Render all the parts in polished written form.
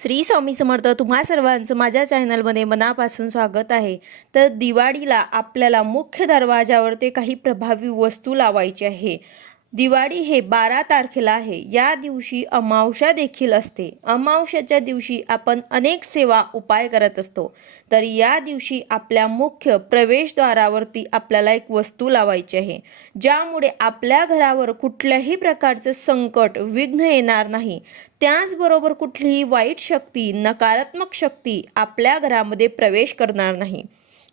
श्री स्वामी समर्थ. तुम्हा सर्वांचं माझ्या चॅनलमध्ये मनापासून स्वागत आहे. तर दिवाळीला आपल्याला मुख्य दरवाजावर काही प्रभावी वस्तू लावायची आहे. दिवाळी हे 12 तारखेला आहे. या दिवशी अमावस्या देखील असते. अमावस्याच्या दिवशी आपण अनेक सेवा उपाय करत असतो. तर या दिवशी आपल्या मुख्य प्रवेशद्वारावरती आपल्याला एक वस्तू लावायची आहे, ज्यामुळे आपल्या घरावर कुठल्याही प्रकारचं संकट विघ्न येणार नाही. त्याचबरोबर कुठलीही वाईट शक्ती, नकारात्मक शक्ती आपल्या घरामध्ये प्रवेश करणार नाही.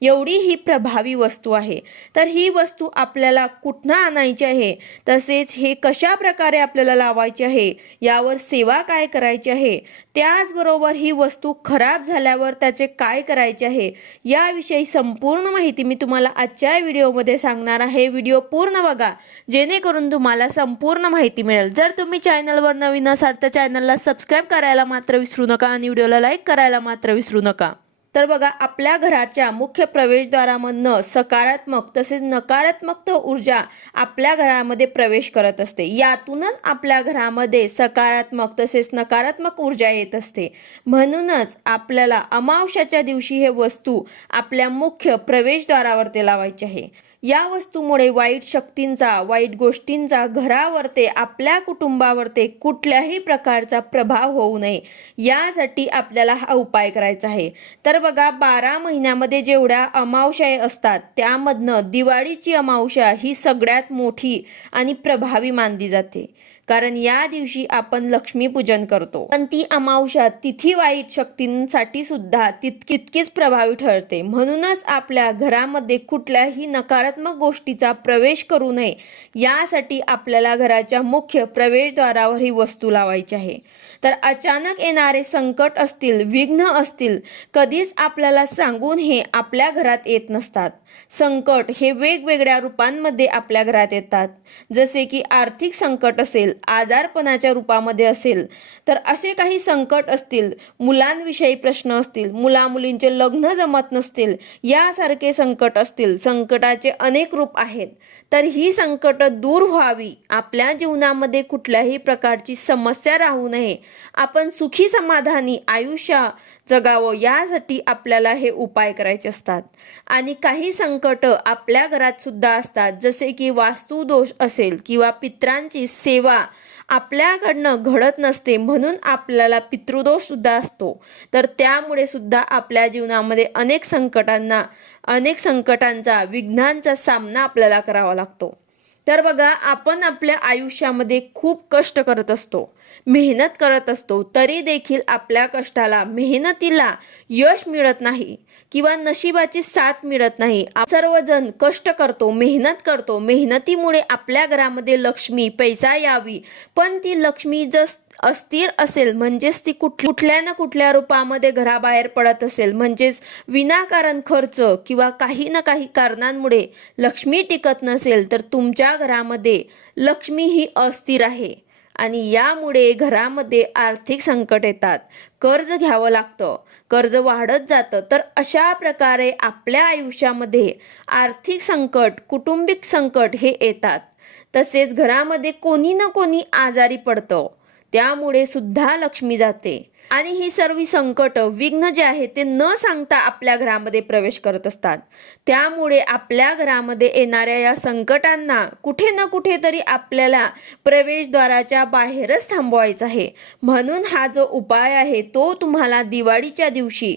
एवढी ही प्रभावी वस्तू आहे. तर ही वस्तू आपल्याला कुठनं आणायची आहे, तसेच हे कशा प्रकारे आपल्याला लावायची आहे, यावर सेवा काय करायची आहे, त्याचबरोबर ही वस्तू खराब झाल्यावर त्याचे काय करायचे आहे, याविषयी संपूर्ण माहिती मी तुम्हाला आजच्या व्हिडिओमध्ये सांगणार आहे. व्हिडिओ पूर्ण बघा, जेणेकरून तुम्हाला संपूर्ण माहिती मिळेल. जर तुम्ही चॅनलवर नवीन असाल तर चॅनलला सबस्क्राईब करायला मात्र विसरू नका आणि व्हिडिओला लाईक करायला मात्र विसरू नका. तर बघा, आपल्या घराच्या मुख्य प्रवेशद्वारामधनं सकारात्मक तसेच नकारात्मक ऊर्जा आपल्या घरामध्ये प्रवेश करत असते. यातूनच आपल्या घरामध्ये सकारात्मक तसेच नकारात्मक ऊर्जा येत असते. म्हणूनच आपल्याला अमावस्याच्या दिवशी हे वस्तू आपल्या मुख्य प्रवेशद्वारावरती लावायची आहे. या वस्तूमुळे वाईट शक्तींचा, वाईट गोष्टींचा घरावरती, आपल्या कुटुंबावरती कुठल्याही प्रकारचा प्रभाव होऊ नये, यासाठी आपल्याला हा उपाय करायचा आहे. तर बघा, 12 महिन्यामध्ये जेवढ्या अमावस्या असतात त्यामधनं दिवाळीची अमावस्या ही सगळ्यात मोठी आणि प्रभावी मानली जाते. कारण या दिवशी आपण लक्ष्मीपूजन करतो. पण ती अमावस्या तिथी वाईट शक्तींसाठी सुद्धा तितकीच प्रभावी ठरते. म्हणूनच आपल्या घरामध्ये कुठल्याही नकारात्मक गोष्टीचा प्रवेश करू नये, यासाठी आपल्याला घराच्या मुख्य प्रवेशद्वारावर ही वस्तू लावायची आहे. तर अचानक येणारे संकट असतील, विघ्न असतील, कधीच आपल्याला सांगून हे आपल्या घरात येत नसतात. संकट हे वेगवेगळ्या रूपांमध्ये आपल्या घरात येतात. जसे की आर्थिक संकट असेल, आजारपणाच्या रूपामध्ये असेल, तर असे काही संकट असतील, मुलांविषयी प्रश्न असतील, मुलामुलींचे लग्न जमत नसतील, यासारखे संकट असतील. संकटाचे अनेक रूप आहेत. तर ही संकट दूर व्हावी, आपल्या जीवनामध्ये कुठल्याही प्रकारची समस्या राहू नये, आपण सुखी समाधानी आयुष्य जगावं, यासाठी आपल्याला हे उपाय करायचे असतात. आणि काही संकट आपल्या घरात सुद्धा असतात, जसे की वास्तुदोष असेल किंवा पितरांची सेवा आपल्याकडनं घडत नसते, म्हणून आपल्याला पितृदोष सुद्धा असतो. तर त्यामुळे सुद्धा आपल्या जीवनामध्ये अनेक संकटांचा, विघ्नांचा सामना आपल्याला करावा लागतो. तर बघा, आपण आपल्या आयुष्यामध्ये खूप कष्ट करत असतो, मेहनत करत असतो, तरी देखील आपल्या कष्टाला, मेहनतीला यश मिळत नाही किंवा नशिबाची साथ मिळत नाही. सर्वजण कष्ट करतो, मेहनत करतो, मेहनतीमुळे आपल्या घरामध्ये लक्ष्मी, पैसा यावी, पण ती लक्ष्मी जर अस्थिर असेल, म्हणजेच ती कुठल्या ना कुठल्या रूपामध्ये घराबाहेर पडत असेल, म्हणजेच विनाकारण खर्च किंवा काही ना काही कारणांमुळे लक्ष्मी टिकत नसेल, तर तुमच्या घरामध्ये लक्ष्मी ही अस्थिर आहे आणि यामुळे घरामध्ये आर्थिक संकट येतात, कर्ज घ्यावं लागतं, कर्ज वाढत जातं. तर अशा प्रकारे आपल्या आयुष्यामध्ये आर्थिक संकट, कौटुंबिक संकट हे येतात. तसेच घरामध्ये कोणी ना कोणी आजारी पडतं, त्यामुळे सुद्धा लक्ष्मी जाते. आणि ही सर्व संकट, विघ्न जे आहे ते न सांगता आपल्या घरामध्ये प्रवेश करत असतात. त्यामुळे आपल्या घरामध्ये येणाऱ्या या संकटांना कुठे ना कुठे तरी आपल्याला प्रवेशद्वाराच्या बाहेरच थांबवायचं आहे. म्हणून हा जो उपाय आहे तो तुम्हाला दिवाळीच्या दिवशी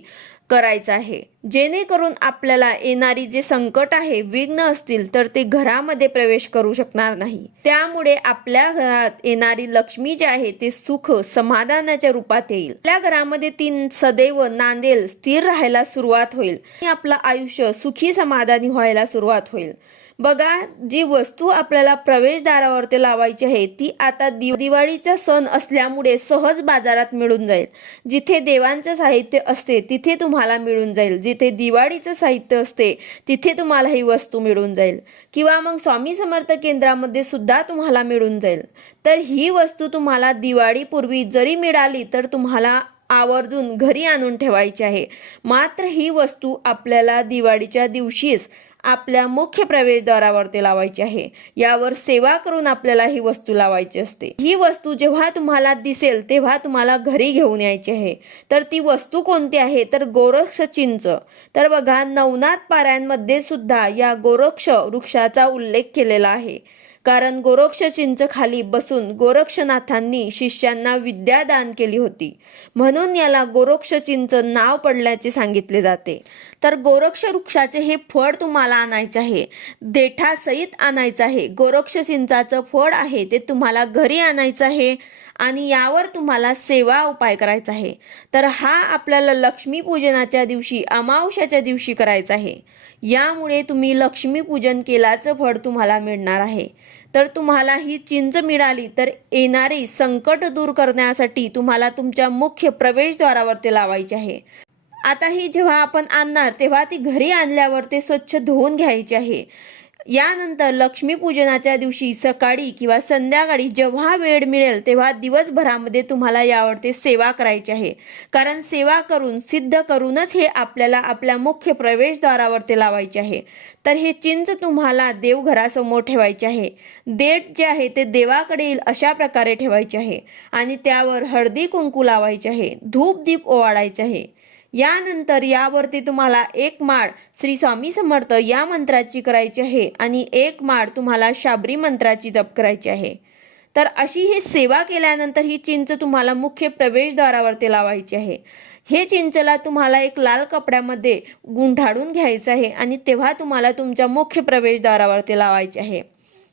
करायचं आहे, जेणेकरून आपल्याला येणारी जे संकट आहे, विघ्न असतील, तर ते घरामध्ये प्रवेश करू शकणार नाही. त्यामुळे आपल्या घरात येणारी लक्ष्मी जी आहे ते सुख, समाधानाच्या रूपात येईल. आपल्या घरामध्ये ती सदैव नांदेल, स्थिर राहायला सुरुवात होईल आणि आपलं आयुष्य सुखी समाधानी व्हायला सुरुवात होईल. बघा, जी वस्तू आपल्याला प्रवेशद्वारावरती लावायची आहे ती आता दिवाळीचा सण असल्यामुळे सहज बाजारात मिळून जाईल. जिथे देवांचं साहित्य असते तिथे तुम्हाला मिळून जाईल, जिथे दिवाळीचं साहित्य असते तिथे तुम्हाला ही वस्तू मिळून जाईल, किंवा मग स्वामी समर्थ केंद्रामध्ये सुद्धा तुम्हाला मिळून जाईल. तर ही वस्तू तुम्हाला दिवाळीपूर्वी जरी मिळाली तर तुम्हाला आवर्जून घरी आणून ठेवायची आहे. मात्र ही वस्तू आपल्याला दिवाळीच्या दिवशीच आपल्या मुख्य प्रवेशद्वारावरती लावायची आहे। यावर सेवा करून आपल्याला ही वस्तू लावायची असते। ही वस्तू जेव्हा तुम्हाला दिसेल तेव्हा तुम्हाला घरी घेऊन यायची आहे। तर ती वस्तू कोणती आहे तर गोरक्ष चिंच। तर बघा नवनाथ पारायणमध्ये सुद्धा या गोरक्ष वृक्षाचा उल्लेख केलेला आहे, कारण गोरक्ष चिंच खाली बसून गोरक्षनाथांनी शिष्यांना विद्या दान केली होती, म्हणून याला गोरक्ष चिंच नाव पडल्याचे सांगितले जाते। तर गोरक्ष वृक्षाचे हे फळ तुम्हाला आणायचे आहे, देठासहित आणायचं आहे। गोरक्ष चिंचाचं फळ आहे ते तुम्हाला घरी आणायचं आहे आणि यावर तुम्हाला सेवा उपाय करायचा आहे। तर हा आपल्याला लक्ष्मीपूजनाच्या दिवशी अमावस्याच्या दिवशी करायचा आहे। यामुळे तुम्ही लक्ष्मीपूजन केल्याचं फळ तुम्हाला मिळणार आहे। तर तुम्हाला ही चिंच मिळाली तर येणारी संकट दूर करण्यासाठी तुम्हाला तुमच्या मुख्य प्रवेशद्वारावर लावायची आहे। आता ही जेव्हा आपण आणणार तेव्हा ती घरी आणल्यावर ते स्वच्छ धुवून घ्यायचे आहे। यानंतर लक्ष्मीपूजनाच्या दिवशी सकाळी किंवा संध्याकाळी जेव्हा वेळ मिळेल तेव्हा दिवसभरामध्ये तुम्हाला यावरती सेवा करायची आहे, कारण सेवा करून सिद्ध करूनच हे आपल्याला आपल्या मुख्य प्रवेशद्वारावरती लावायचे आहे। तर हे चिंच तुम्हाला देवघरासमोर ठेवायचे आहे। देठ जे आहे ते देवाकडे येईल अशा प्रकारे ठेवायचे आहे आणि त्यावर हळदी कुंकू लावायचे आहे, धूप दीप ओवाळायचे आहे। यानंतर यावरती तुम्हाला एक माळ श्री स्वामी समर्थ या मंत्राची करायची आहे आणि एक माळ तुम्हाला शाबरी मंत्राची जप करायची आहे। तर अशी ही सेवा केल्यानंतर ही चिंच तुम्हाला मुख्य प्रवेशद्वारावरती लावायची आहे। हे चिंचला तुम्हाला एक लाल कपड्यामध्ये गुंडाळून घ्यायचं आहे आणि तेव्हा तुम्हाला तुमच्या मुख्य प्रवेशद्वारावरती लावायचे आहे।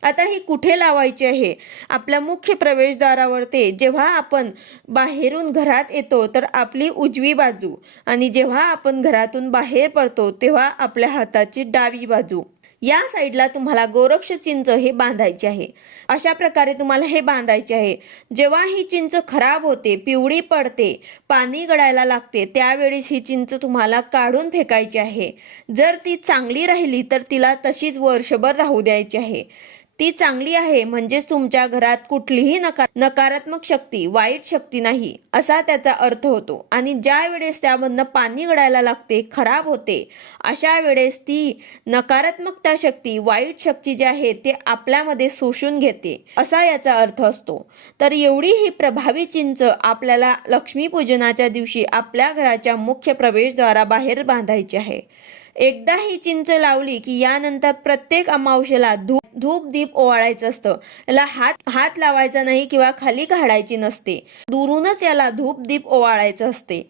आता ही कुठे लावायची आहे? आपल्या मुख्य प्रवेशद्वारावरती जेव्हा आपण बाहेरून घरात येतो तर आपली उजवी बाजू आणि जेव्हा आपण घरातून बाहेर पडतो तेव्हा आपल्या हाताची डावी बाजू या साईडला तुम्हाला गोरक्ष चिंच हे बांधायचे आहे। अशा प्रकारे तुम्हाला हे बांधायचे आहे। जेव्हा ही चिंच खराब होते, पिवळी पडते, पाणी गळायला लागते, त्यावेळेस ही चिंच तुम्हाला काढून फेकायची आहे। जर ती चांगली राहिली तर तिला तशीच वर्षभर राहू द्यायची आहे। ती चांगली आहे म्हणजेच तुमच्या घरात कुठलीही नकारात्मक शक्ती, वाईट शक्ती नाही असा त्याचा अर्थ होतो। आणि ज्या वेळेस त्यामधनं पाणी गळायला लागते, खराब होते, अशा वेळेस ती नकारात्मकता शक्ती, वाईट शक्ती जी आहे ते आपल्यामध्ये शोषून घेते असा याचा अर्थ असतो। तर एवढी ही प्रभावी चिंच आपल्याला लक्ष्मीपूजनाच्या दिवशी आपल्या घराच्या मुख्य प्रवेशद्वाराबाहेर बांधायची आहे। एकदा ही चिंच लावली की यानंतर प्रत्येक अमावस्येला धूप दीप ओवाळायचं असतं। याला हात लावायचा नाही किंवा खाली काढायची नसते, दुरूनच याला धूप दीप ओवाळायचं असते,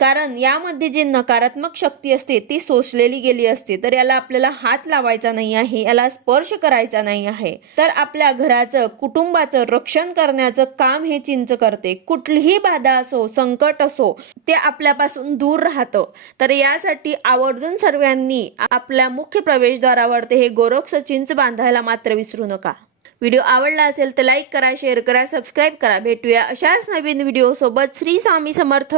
कारण यामध्ये जे नकारात्मक शक्ती असते ती शोषलेली गेली असते। तर याला आपल्याला हात लावायचा नाही आहे, याला स्पर्श करायचा नाही आहे। तर आपल्या घराचं, कुटुंबाचं रक्षण करण्याचं काम हे चिंच करते। कुठलीही बाधा असो, संकट असो, ते आपल्यापासून दूर राहतं। तर यासाठी आवर्जून सर्वांनी आपल्या मुख्य प्रवेशद्वारावरती हे गोरक्ष चिंच बांधायला मात्र विसरू नका। व्हिडिओ आवडला असेल तर लाईक करा, शेअर करा, सबस्क्राईब करा। भेटूया अशाच नवीन व्हिडिओ सोबत। श्री स्वामी समर्थ।